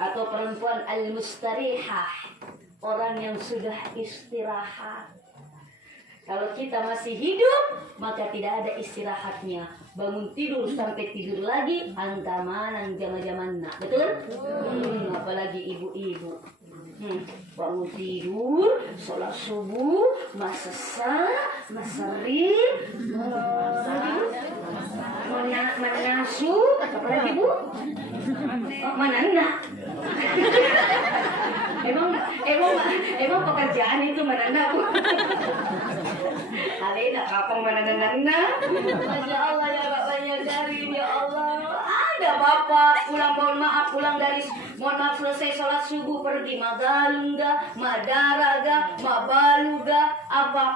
atau perempuan al-mustarihah, orang yang sudah istirahat. Kalau kita masih hidup, maka tidak ada istirahatnya. Bangun tidur sampai tidur lagi, angkamanan jama-jamanna. Betul? Apalagi ibu-ibu. Bangun tidur, sholat subuh, masesah, masari, manasu, apalagi bu? Mananda. Emang pekerjaan itu mananda bu? Alena kapang mananda. Masya Allah ya bapaknya Karim, ya Allah. Ada bapak mohon maaf selesai sholat subuh pergi Magalungga, Madaraga, Mabaluga,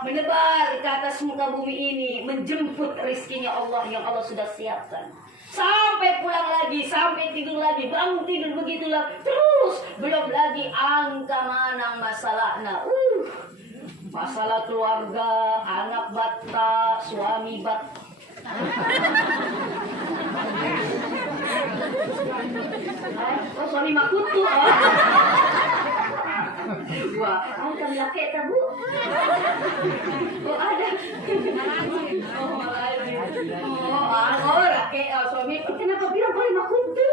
menebar ke atas muka bumi ini menjemput rezekinya Allah yang Allah sudah siapkan. Sampai pulang lagi, sampai tidur lagi, bangun tidur begitulah terus. Belum lagi angka manang masalahnya. Masalah keluarga, anak batta, suami batta. Oh, suami makutu. Wah, angka laki tabu. Oh, ada. Laki suami. Kenapa bilang boleh makutu?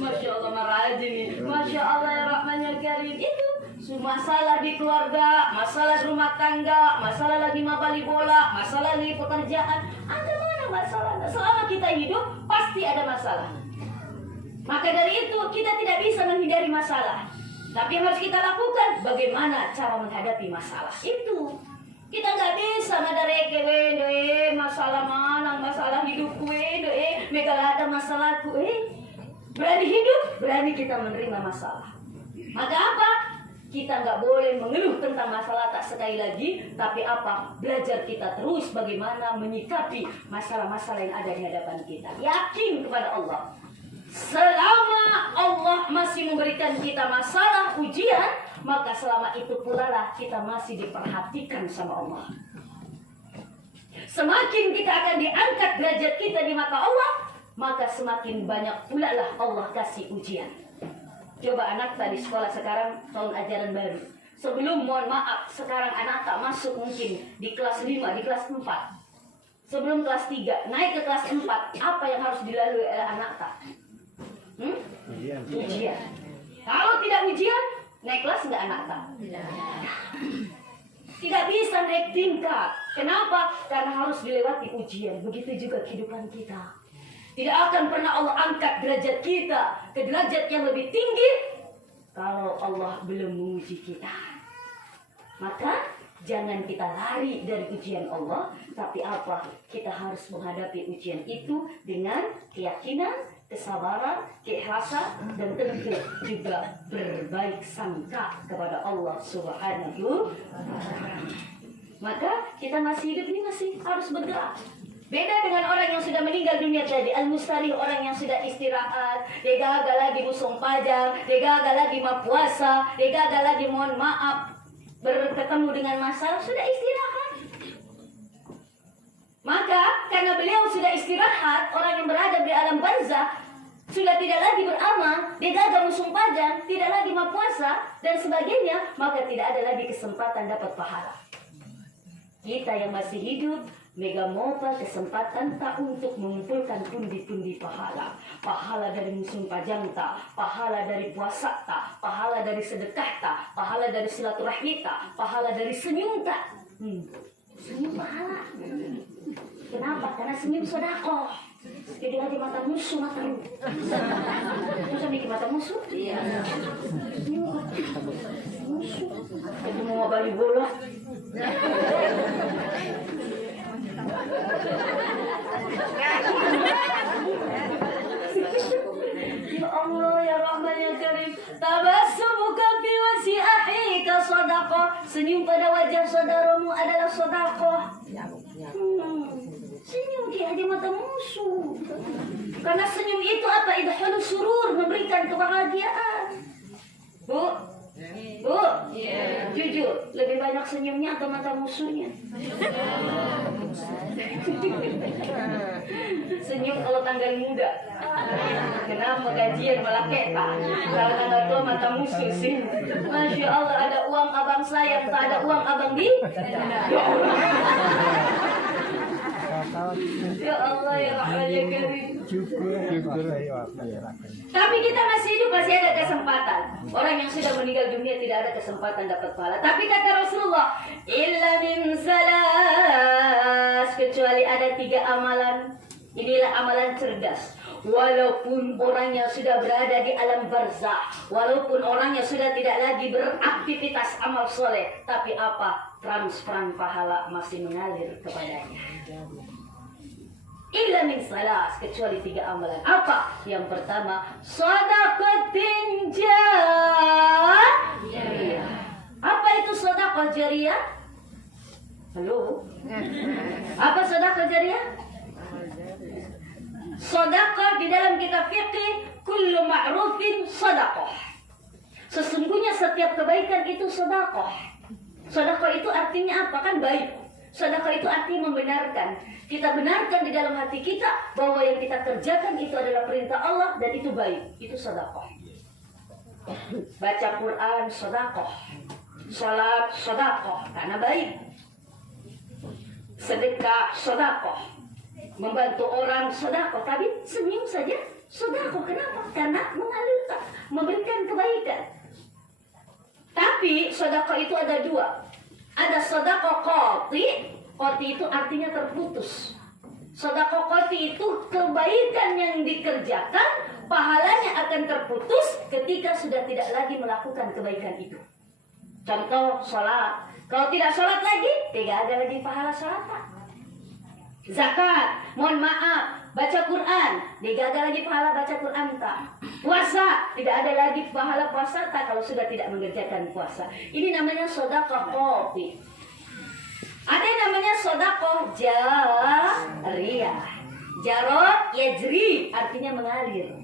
Masya Allah marajin nih. Masya Allah ya Rahmannya Karim. Itu masalah di keluarga, masalah di rumah tangga, masalah lagi mabali bola, masalah lagi pekerjaan. Ada mana masalah? Selama kita hidup pasti ada masalah. Maka dari itu kita tidak bisa menghindari masalah. Tapi yang harus kita lakukan bagaimana cara menghadapi masalah itu. Kita nggak bisa ngadareke masalah mana, masalah hidupku megala ada masalahku Berani hidup, berani kita menerima masalah. Maka apa? Kita nggak boleh mengeluh tentang masalah tak sekali lagi, tapi apa? Belajar kita terus bagaimana menyikapi masalah-masalah yang ada di hadapan kita. Yakin kepada Allah. Selama Allah masih memberikan kita masalah, ujian, maka selama itu pula lah kita masih diperhatikan sama Allah. Semakin kita akan diangkat derajat kita di mata Allah, maka semakin banyak pula lah Allah kasih ujian. Coba anak tadi sekolah sekarang tahun ajaran baru. Sebelum mohon maaf, sekarang anak tak masuk mungkin di kelas 5, di kelas 4. Sebelum kelas 3, naik ke kelas 4, apa yang harus dilalui oleh anak tak? Ujian. Kalau tidak ujian, naik kelas enggak anak tak? Tidak bisa naik tingkat. Kenapa? Karena harus dilewati ujian. Begitu juga kehidupan kita. Tidak akan pernah Allah angkat derajat kita ke derajat yang lebih tinggi kalau Allah belum menguji kita. Maka jangan kita lari dari ujian Allah, tapi apa? Kita harus menghadapi ujian itu dengan keyakinan, kesabaran, keikhlasan, dan tentu juga berbaik sangka kepada Allah Subhanahu wa Ta'ala. Maka kita masih hidup ini masih harus bergerak. Beda dengan orang yang sudah meninggal dunia tadi, al-mustarih, orang yang sudah istirahat, dia gagal lagi busung pajang, dia gagal lagi mau puasa, dia gagal lagi mohon maaf bertemu dengan masalah, sudah istirahat. Maka karena beliau sudah istirahat, orang yang berada di alam barzakh sudah tidak lagi beramal, dia gagal busung pajang, tidak lagi mau puasa dan sebagainya, maka tidak ada lagi kesempatan dapat pahala. Kita yang masih hidup mega mopa kesempatan tak untuk mengumpulkan pundi-pundi pahala. Pahala dari musim pajang tak, pahala dari puasa tak, pahala dari sedekah tak, pahala dari silaturahmi tak, pahala dari senyum tak. Senyum pahala. Kenapa? Karena senyum sedekah. Jadi lagi mata musuh, mata lu. Bisa bikin mata musuh? Iya. Musuh. Itu mau balik bola. Ya Allah ya Rahman ya Karim, tabassumuka fi wajhi akhika shadaqah. Senyum pada wajah saudaramu adalah sedekah. Senyum di hati mata musuh. Karena senyum itu apa? Idhulus surur, memberikan kebahagiaan. Bu, jujur, lebih banyak senyumnya atau mata musuhnya? Senyum kalau tanggal muda. Kenapa gajian malah keta? Kalau tanggal tua mata musuh sih. Masya Allah, ada uang abang saya, tak ada uang abang di. Ya Allah ya Rahman ya Karim. Tapi kita masih hidup, masih ada kesempatan. Orang yang sudah meninggal dunia tidak ada kesempatan dapat pahala. Tapi kata Rasulullah, illa min salas, kecuali ada 3 amalan. Inilah amalan cerdas. Walaupun orangnya sudah berada di alam barzah, walaupun orangnya sudah tidak lagi beraktivitas amal soleh, tapi apa? Transferan pahala masih mengalir kepadanya. Illa min salas, kecuali 3 amalan. Apa? Yang pertama, sedekatin jariyah. Apa itu sedekah jariyah? Halo? Apa sedekah jariyah? Sedekah di dalam kitab fikih, kullu ma'rufin sedekah. Sesungguhnya setiap kebaikan itu sedekah. Sedekah itu artinya apa? Kan baik. Sedekah itu artinya membenarkan. Kita benarkan di dalam hati kita bahwa yang kita kerjakan itu adalah perintah Allah dan itu baik. Itu sedekah. Baca Quran sedekah. Salat sedekah karena baik. Sedekah sedekah. Membantu orang sedekah, tapi senyum saja sedekah. Kenapa? Karena mengalirkan, memberikan kebaikan. Tapi sedekah itu ada 2. Ada sedekah qati. Qati itu artinya terputus. Sedekah qati itu kebaikan yang dikerjakan, pahalanya akan terputus ketika sudah tidak lagi melakukan kebaikan itu. Contoh sholat. Kalau tidak sholat lagi, tidak ada lagi pahala sholat. Zakat, mohon maaf, baca Quran, tidak ada lagi pahala baca Quran tak. Puasa, tidak ada lagi pahala puasa tak kalau sudah tidak mengerjakan puasa. Ini namanya sedekah qati. Ada yang namanya sedekah jariyah. Jarot yajri artinya mengalir.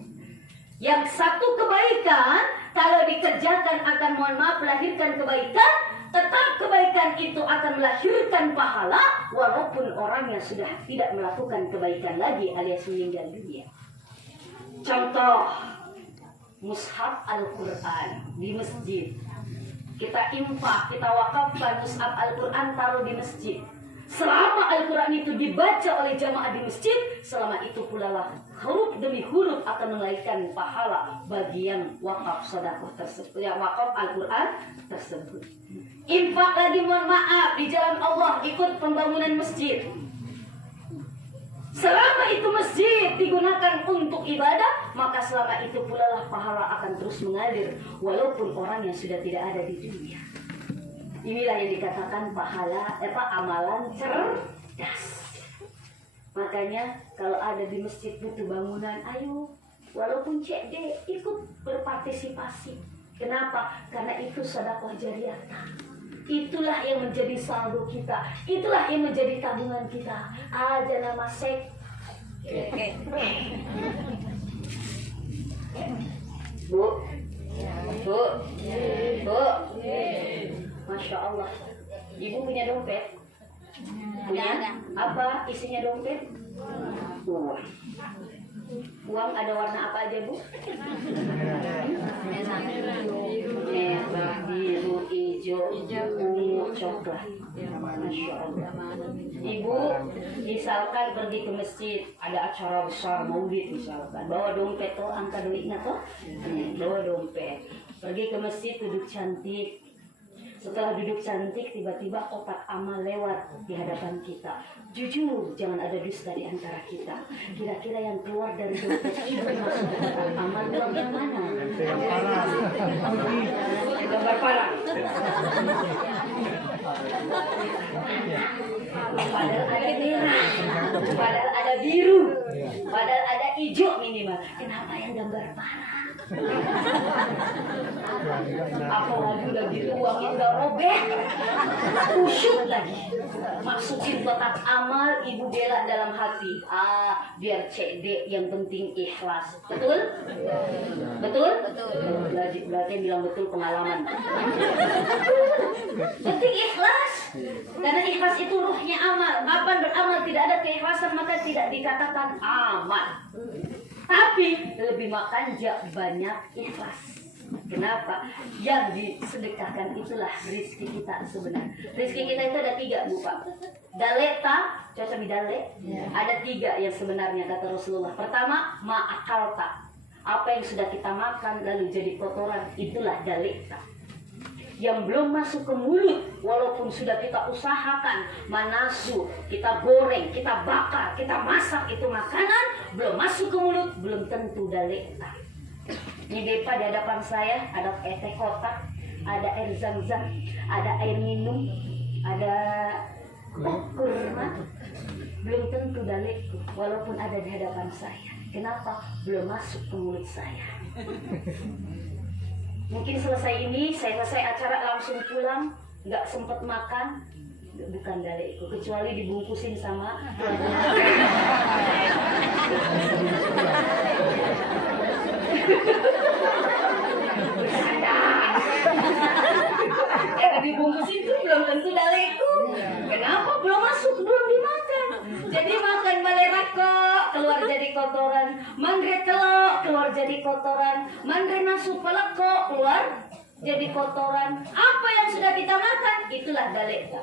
Yang satu kebaikan kalau dikerjakan akan, mohon maaf, melahirkan kebaikan. Tetap kebaikan itu akan melahirkan pahala walaupun orangnya sudah tidak melakukan kebaikan lagi alias meninggal dunia. Contoh, mushaf Al-Quran di masjid. Kita infak, kita wakafkan mushaf Al-Quran, taruh di masjid. Selama Al-Quran itu dibaca oleh jamaah di masjid, selama itu pula lah huruf demi huruf akan melahirkan pahala bagi yang wakaf sedekah tersebut, yang wakaf Al-Quran tersebut. Infak lagi, mohon maaf, di jalan Allah, ikut pembangunan masjid. Selama itu masjid digunakan untuk ibadah, maka selama itu pula lah pahala akan terus mengalir walaupun orang yang sudah tidak ada di dunia. Inilah yang dikatakan pahala, amalan cerdas. Makanya kalau ada di masjid butuh bangunan, ayo, walaupun CD ikut berpartisipasi. Kenapa? Karena itu sedekah jariyah. Itulah yang menjadi saldo kita. Itulah yang menjadi tabungan kita. Aja nama sek. Bu. Bu. Bu. Masya Allah. Ibu punya dompet? Punya? Apa isinya dompet? Uang. Uang ada warna apa aja, Bu? Merah, biru, hijau, ungu, coklat. Masya Allah. Ibu, misalkan pergi ke masjid, ada acara besar maulid misalkan, bawa dompet tuh, angka duitnya tuh, bawa dompet. Pergi ke masjid, duduk cantik. Setelah duduk cantik, tiba-tiba kotak amal lewat di hadapan kita. Jujur, jangan ada dusta di antara kita. Kira-kira yang keluar dari dompet itu masuk ke kotak amal uang yang mana? Gambar parang. Padahal ada merah, padahal ada biru, padahal ada hijau minimal. Kenapa yang gambar parang? Apalagi udah gitu uangnya udah robek, kusut lagi. Masukin kotak amal, ibu bela dalam hati. Biar CD, yang penting ikhlas. Betul? Betul? Berarti bilang betul pengalaman. Penting ikhlas. Karena ikhlas itu ruhnya amal. Kapan beramal tidak ada keikhlasan maka tidak dikatakan amal. Tapi lebih makan banyak ikhlas. Kenapa? Yang disedekahkan itulah rizki kita sebenarnya. Rizki kita itu ada 3, Bu Pak. Daleta, cocok di dale. Ada 3 yang sebenarnya kata Rasulullah. Pertama, ma'akalta. Apa yang sudah kita makan lalu jadi kotoran, itulah daleta. Yang belum masuk ke mulut, walaupun sudah kita usahakan, manasu, kita goreng, kita bakar, kita masak, itu makanan, belum masuk ke mulut, belum tentu daleta. Ini Depa di hadapan saya, ada teh kotak, ada air zam-zam, ada air minum, ada kurma. Belum tentu dalekku, walaupun ada di hadapan saya. Kenapa? Belum masuk ke mulut saya. Mungkin selesai ini, saya selesai acara langsung pulang, nggak sempat makan, bukan dalekku, kecuali dibungkusin sama dibungkusin itu belum tentu dalekku. Kenapa? Belum masuk, belum dimakan. Jadi makan balerak kok, keluar jadi kotoran. Mandre telok, keluar jadi kotoran. Mandre nasu pelek kok, keluar jadi kotoran. Apa yang sudah kita makan, itulah dalekta.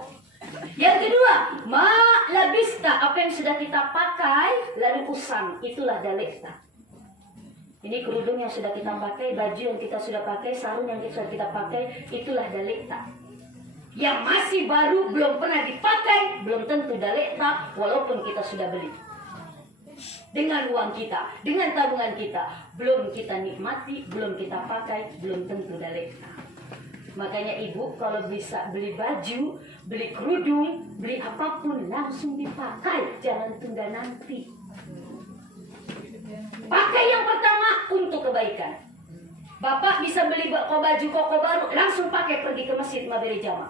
Yang kedua, ma labista, apa yang sudah kita pakai lalu usang, itulah dalekta. Ini kerudung yang sudah kita pakai, baju yang kita sudah pakai, sarung yang sudah kita pakai, itulah dalekta. Yang masih baru, belum pernah dipakai, belum tentu dalekta, walaupun kita sudah beli. Dengan uang kita, dengan tabungan kita, belum kita nikmati, belum kita pakai, belum tentu dalekta. Makanya ibu kalau bisa beli baju, beli kerudung, beli apapun, langsung dipakai, jangan tunda nanti. Pakai yang pertama untuk kebaikan. Bapak bisa beli baju koko baru, langsung pakai pergi ke masjid mabere jamaah.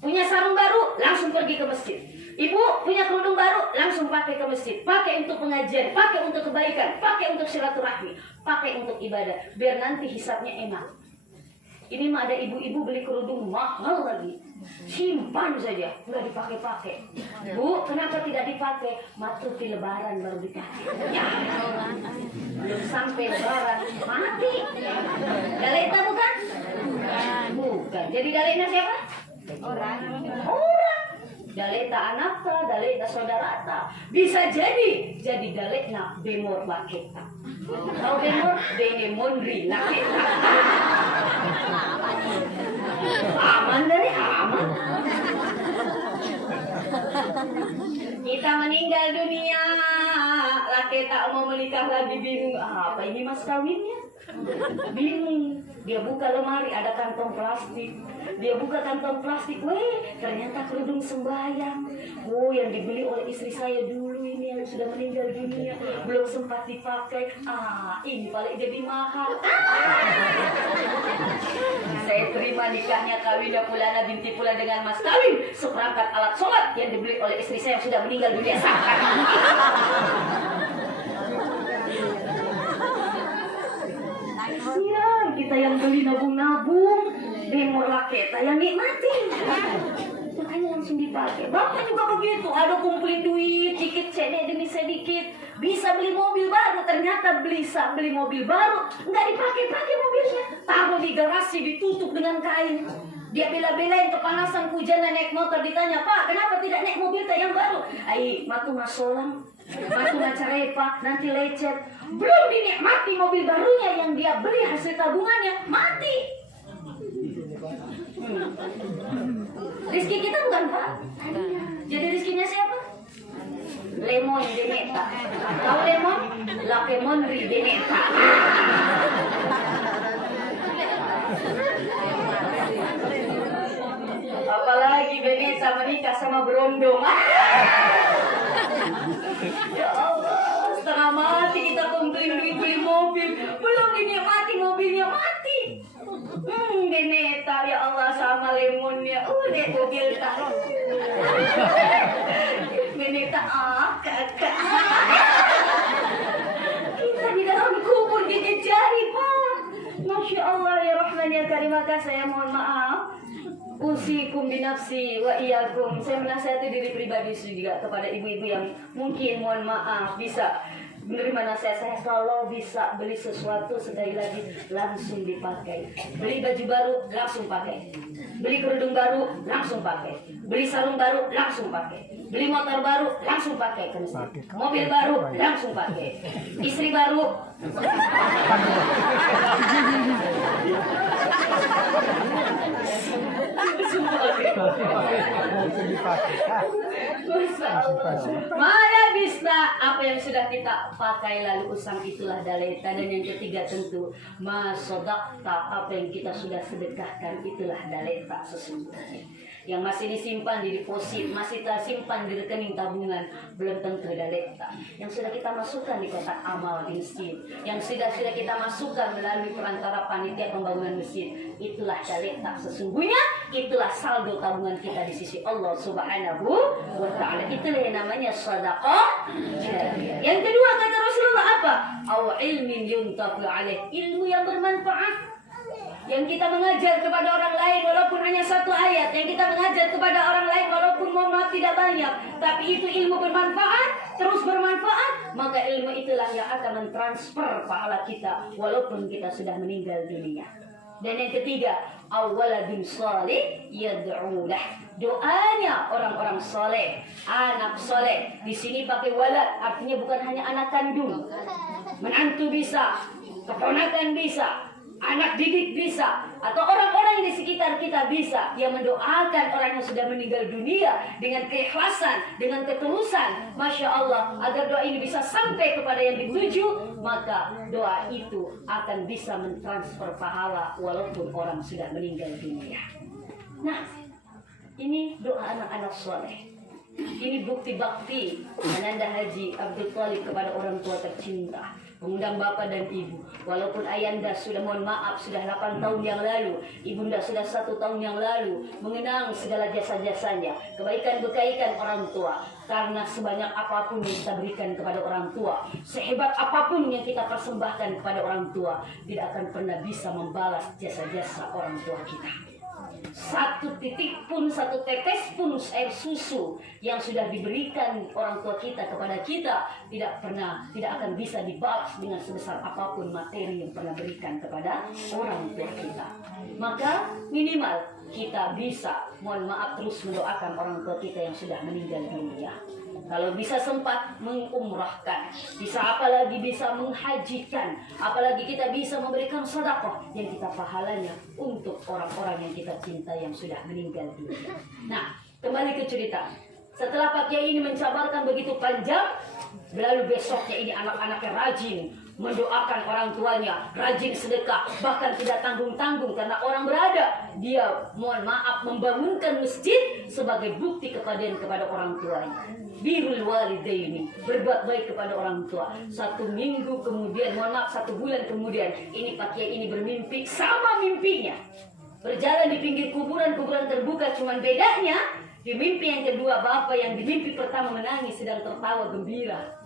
Punya sarung baru, langsung pergi ke masjid. Ibu punya kerudung baru, langsung pakai ke masjid. Pakai untuk pengajian, pakai untuk kebaikan, pakai untuk silaturahmi, pakai untuk ibadah. Biar nanti hisabnya enak. Ini mah ada ibu-ibu beli kerudung mahal lagi. Simpan saja, nggak dipakai-pakai. Bu, kenapa tidak dipakai? Matuti lebaran baru dipakai. Ya, belum sampai lebaran, mati. Dalekna bukan? Bukan. Jadi dalekna siapa? Orang. Dalekna anakta, dalekna saudarata. Bisa jadi dalekna bemor laketa. Tahu bemor? Denemondri laketa. Aman dari aman. Kita meninggal dunia, laki tak mau menikah lagi, bingung. Apa ini mas kawinnya? Bingung. Dia buka lemari, ada kantong plastik. Dia buka kantong plastik, weh, ternyata kerudung sembahyang. Oh, yang dibeli oleh istri saya dulu ini yang sudah meninggal dunia, belum sempat dipakai. Ini paling jadi mahal. Saya terima nikahnya Kawina Pulana binti Pula dengan mas kawin seperangkat alat sholat yang dibeli oleh istri saya yang sudah meninggal dunia. Kasihan kita yang beli nabung-nabung, demor laketa yang nikmati. Makanya langsung dipakai. Bapak juga begitu, ada kumpulin duit dikit sedikit demi sedikit, bisa beli mobil baru, ternyata bisa beli mobil baru nggak dipakai mobilnya, taruh di garasi ditutup dengan kain. Dia bela-belain kepanasan hujan naik motor, ditanya, Pak kenapa tidak naik mobil yang baru? Matu masolang, matu macarepa, nanti lecet. Belum dinikmati mobil barunya yang dia beli hasil tabungannya, mati. Rizki kita bukan Pak. Jadi rizkinya siapa? Lemon deneta. Tahu lemon? Lakemondri deneta. Apalagi Beneta menikah sama Berondong. Ya Allah, setengah mati kita kumpulin duit beli mobil, belum dinikmati mobilnya mati. Beneta, ya Allah, sama lemonnya, udah mobil tak. Beneta, kakak. Kita di dalam kubur gigit jari, Pak. Masya Allah, ya Rahman ya Karim, maka saya mohon maaf. Usikum binafsi wa iyakum. Saya menasihati diri pribadi juga kepada ibu-ibu yang mungkin mohon maaf bisa Menerima nasihat saya, kalau bisa beli sesuatu sekali lagi langsung dipakai. Beli baju baru langsung pakai. Beli kerudung baru langsung pakai. Beli sarung baru langsung pakai. Beli motor baru langsung pakai. Mobil baru langsung pakai. Istri baru Maya bisa apa yang sudah kita pakai lalu usang itulah daleta. Dan yang ketiga tentu masodakta, apa yang kita sudah sedekahkan itulah daleta sesungguhnya. Yang masih disimpan di deposit, masih tersimpan di rekening tabungan, belum tentu daleta. Yang sudah kita masukkan di kotak amal di masjid, yang sudah kita masukkan melalui perantara panitia pembangunan masjid, itulah daleta sesungguhnya. Itulah saldo tabungan kita di sisi Allah Subhanahu wa ta'ala. Itulah yang namanya sedekah jariyah. Yang kedua kata Rasulullah apa? Aw ilmin yuntafi alaih, ilmu yang bermanfaat. Yang kita mengajar kepada orang lain walaupun hanya satu ayat, yang kita mengajar kepada orang lain walaupun mohon maaf tidak banyak, tapi itu ilmu bermanfaat, terus bermanfaat, maka ilmu itulah yang akan mentransfer pahala kita walaupun kita sudah meninggal dunia. Dan yang ketiga, awaladun salih yad'ulah, doanya orang-orang soleh, anak soleh. Di sini pakai walad, artinya bukan hanya anak kandung, menantu bisa, keponakan bisa, anak didik bisa, atau orang-orang di sekitar kita bisa, yang mendoakan orang yang sudah meninggal dunia dengan keikhlasan, dengan ketulusan, Masya Allah, agar doa ini bisa sampai kepada yang dituju, maka doa itu akan bisa mentransfer pahala walaupun orang sudah meninggal dunia. Nah, ini doa anak-anak soleh. Ini bukti bakti Ananda Haji Abdul Thalib kepada orang tua tercinta, mengundang bapak dan ibu. Walaupun ayanda sudah mohon maaf sudah 8 tahun yang lalu, ibunda sudah 1 tahun yang lalu, mengenang segala jasa-jasanya, kebaikan-kebaikan orang tua. Karena sebanyak apapun yang kita berikan kepada orang tua, sehebat apapun yang kita persembahkan kepada orang tua, tidak akan pernah bisa membalas jasa-jasa orang tua kita. 1 titik pun, 1 tetes pun air susu yang sudah diberikan orang tua kita kepada kita tidak akan bisa dibalas dengan sebesar apapun materi yang pernah berikan kepada orang tua kita. Maka minimal kita bisa mohon maaf terus mendoakan orang tua kita yang sudah meninggal dunia. Kalau bisa sempat mengumrahkan, bisa apalagi bisa menghajikan, apalagi kita bisa memberikan sedekah yang kita pahalanya untuk orang-orang yang kita cinta yang sudah meninggal dunia. Nah, kembali ke cerita. Setelah Pak Kiai ini mencabarkan begitu panjang, lalu besoknya ini anak-anaknya rajin mendoakan orang tuanya, rajin sedekah, bahkan tidak tanggung-tanggung karena orang berada. Dia mohon maaf membangunkan masjid sebagai bukti kepada orang tuanya. Birrul walidaini, berbuat baik kepada orang tua. 1 minggu kemudian, mohon maaf 1 bulan kemudian, ini Pak Kiai ini bermimpi sama mimpinya. Berjalan di pinggir kuburan terbuka, cuman bedanya di mimpi yang kedua bapak yang di mimpi pertama menangis sedang tertawa gembira.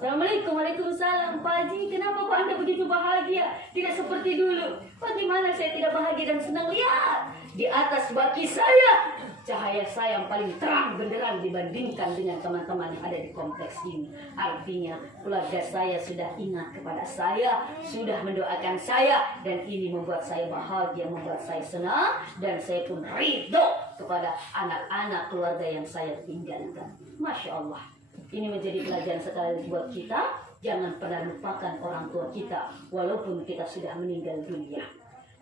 Assalamualaikum, waalaikumsalam. Pak Haji, kenapa kok Anda begitu bahagia? Tidak seperti dulu. Bagaimana saya tidak bahagia dan senang? Lihat, di atas baki saya, cahaya saya yang paling terang benderang dibandingkan dengan teman-teman yang ada di kompleks ini. Artinya, keluarga saya sudah ingat kepada saya, sudah mendoakan saya, dan ini membuat saya bahagia, membuat saya senang, dan saya pun ridho kepada anak-anak keluarga yang saya tinggalkan. Masya Allah. Ini menjadi pelajaran sekali buat kita. Jangan pernah lupakan orang tua kita walaupun kita sudah meninggal dunia.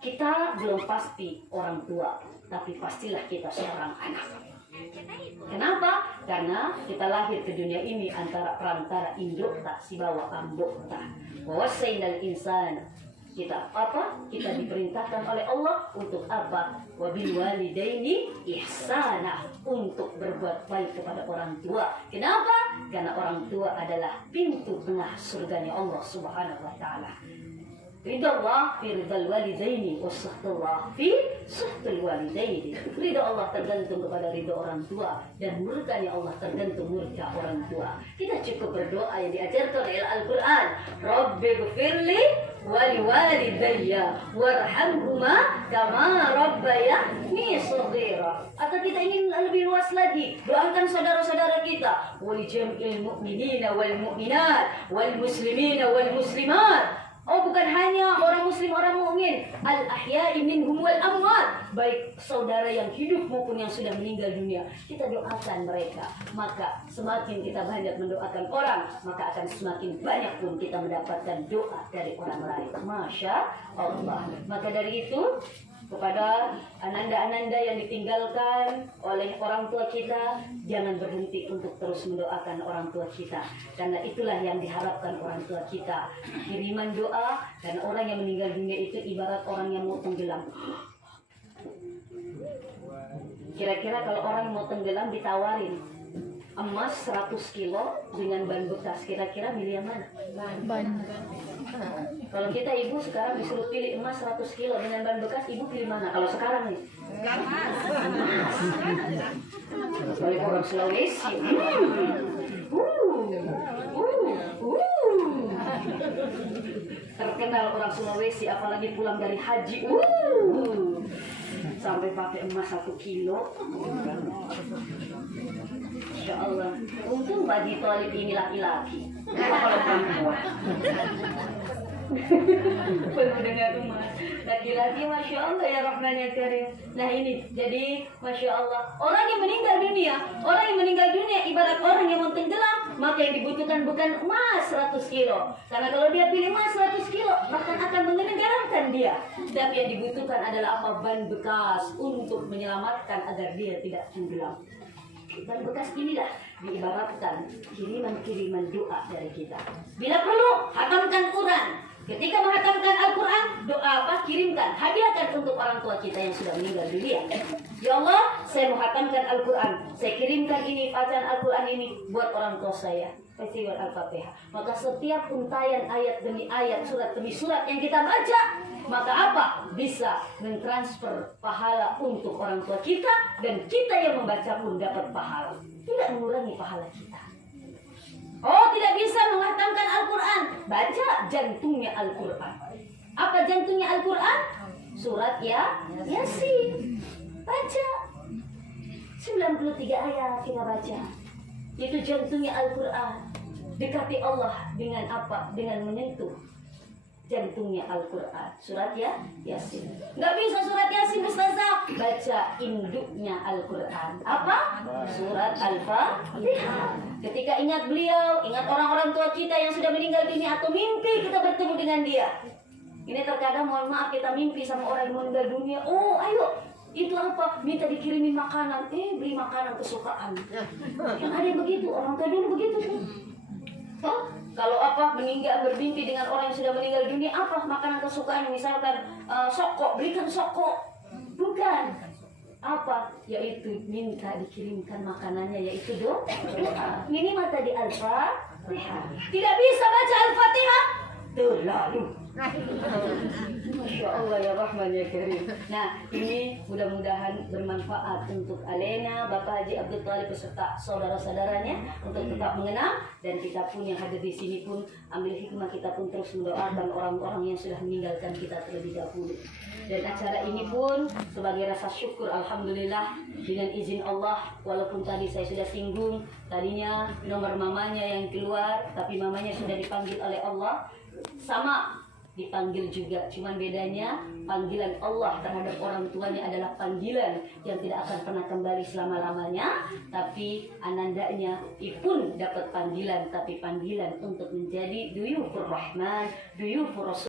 Kita belum pasti orang tua, tapi pastilah kita seorang anak. Kenapa? Karena kita lahir ke dunia ini antara perantara induk tak si bawa ambok tak. Wawasainal insan. Kita apa? Kita diperintahkan oleh Allah untuk apa? Wabil walidaini ihsana, untuk berbuat baik kepada orang tua. Kenapa? Karena orang tua adalah pintu tengah surganya Allah Subhanahu wa taala. Ridha Allah fi ridhal walidaini wa sakhtullah fi sakhtul walidaini. Ridha Allah tergantung kepada ridha orang tua, dan murkanya Allah tergantung murka orang tua. Kita cukup berdoa yang diajarkan oleh Al-Quran. Rabbi gfirli wali walidayya warhamhuma kama rabbayani shaghira. Atau kita ingin lebih luas lagi, doakan saudara-saudara kita, wali jam'il mu'minina wal mu'minat wal muslimina wal muslimat. Oh, bukan hanya orang muslim, orang mukmin, al ahya'i minhum wal amwat, baik saudara yang hidup maupun yang sudah meninggal dunia, kita doakan mereka. Maka semakin kita banyak mendoakan orang, maka akan semakin banyak pun kita mendapatkan doa dari orang lain. Masya Allah. Maka dari itu, kepada ananda-ananda yang ditinggalkan oleh orang tua kita, jangan berhenti untuk terus mendoakan orang tua kita, karena itulah yang diharapkan orang tua kita. Kiriman doa, dan orang yang meninggal dunia itu ibarat orang yang mau tenggelam. Kira-kira kalau orang mau tenggelam ditawarin emas 100 kilo dengan ban bekas, kira-kira milih yang mana? Ban. Kalau kita ibu sekarang disuruh pilih emas 100 kilo dengan ban bekas, ibu pilih mana? Kalau sekarang nih? Emas. Kalau orang Sulawesi. Terkenal orang Sulawesi, apalagi pulang dari haji. Sampai pakai emas 1 kilo. Insya Allah. Untung bagi Thalib ini laki-laki. Kalau perempuan penuh dengan emas. Laki-laki, Masya Allah ya Rahman ya Karim. Nah ini, jadi Masya Allah, orang yang meninggal dunia ibarat orang yang mau tenggelam, maka yang dibutuhkan bukan emas 100 kilo. Karena kalau dia pilih emas 100 kilo, maka akan menenggelamkan dia. Tapi yang dibutuhkan adalah apa? Ban bekas untuk menyelamatkan agar dia tidak tenggelam. Ban bekas inilah diibaratkan kiriman-kiriman doa dari kita. Bila perlu, hatamkan Quran. Ketika menghatamkan Al-Quran, doa apa? Kirimkan, hadiahkan untuk orang tua kita yang sudah meninggal dunia. Ya Allah, saya menghatamkan Al-Quran. Saya kirimkan ini, bacaan Al-Quran ini buat orang tua saya. Festival Al-Fatihah. Maka setiap untayan ayat demi ayat, surat demi surat yang kita baca, maka apa? Bisa mentransfer pahala untuk orang tua kita, dan kita yang membaca pun dapat pahala. Tidak mengurangi pahala kita. Oh, tidak bisa menghatamkan Al-Quran. Baca jantungnya Al-Quran. Apa jantungnya Al-Quran? Surat Yasin. Baca 93 ayat kita baca. Itu jantungnya Al-Quran. Dekati Allah dengan apa? Dengan menyentuh jantungnya Al-Quran. Surat Yasin. Nggak bisa surat Yasin, Ustazah. Baca induknya Al-Quran. Apa? Surat Al-Fatihah. Ketika ingat beliau, ingat orang-orang tua kita yang sudah meninggal dunia, atau mimpi kita bertemu dengan dia. Ini terkadang, mohon maaf, kita mimpi sama orang yang meninggal dunia. Oh, ayo, itu apa? Minta dikirimin makanan. Beli makanan kesukaan. Yang ada yang begitu, orang tua dulu begitu tuh. Oh, kalau apa meninggal bermimpi dengan orang yang sudah meninggal dunia, apa makanan kesukaan? Misalkan soko, berikan soko. Bukan. Apa? Yaitu minta dikirimkan makanannya, yaitu doa. Minimal tadi Al-Fatihah. Tidak bisa baca Al-Fatihah, terlalu. Masya Allah ya Rahman ya Karim. Nah, ini mudah-mudahan bermanfaat untuk Alena, Bapak Haji Abdul Thalib beserta saudara-saudaranya untuk tetap mengenang, dan kita pun yang hadir di sini pun ambil hikmah, kita pun terus mendoakan orang-orang yang sudah meninggalkan kita terlebih dahulu. Dan acara ini pun sebagai rasa syukur, alhamdulillah, dengan izin Allah, walaupun tadi saya sudah singgung, tadinya nomor mamanya yang keluar, tapi mamanya sudah dipanggil oleh Allah, sama dipanggil juga, cuman bedanya panggilan Allah terhadap orang tuanya adalah panggilan yang tidak akan pernah kembali selama-lamanya, tapi anandanya pun dapat panggilan, tapi panggilan untuk menjadi duyufur Rahman, duyufur Rasul.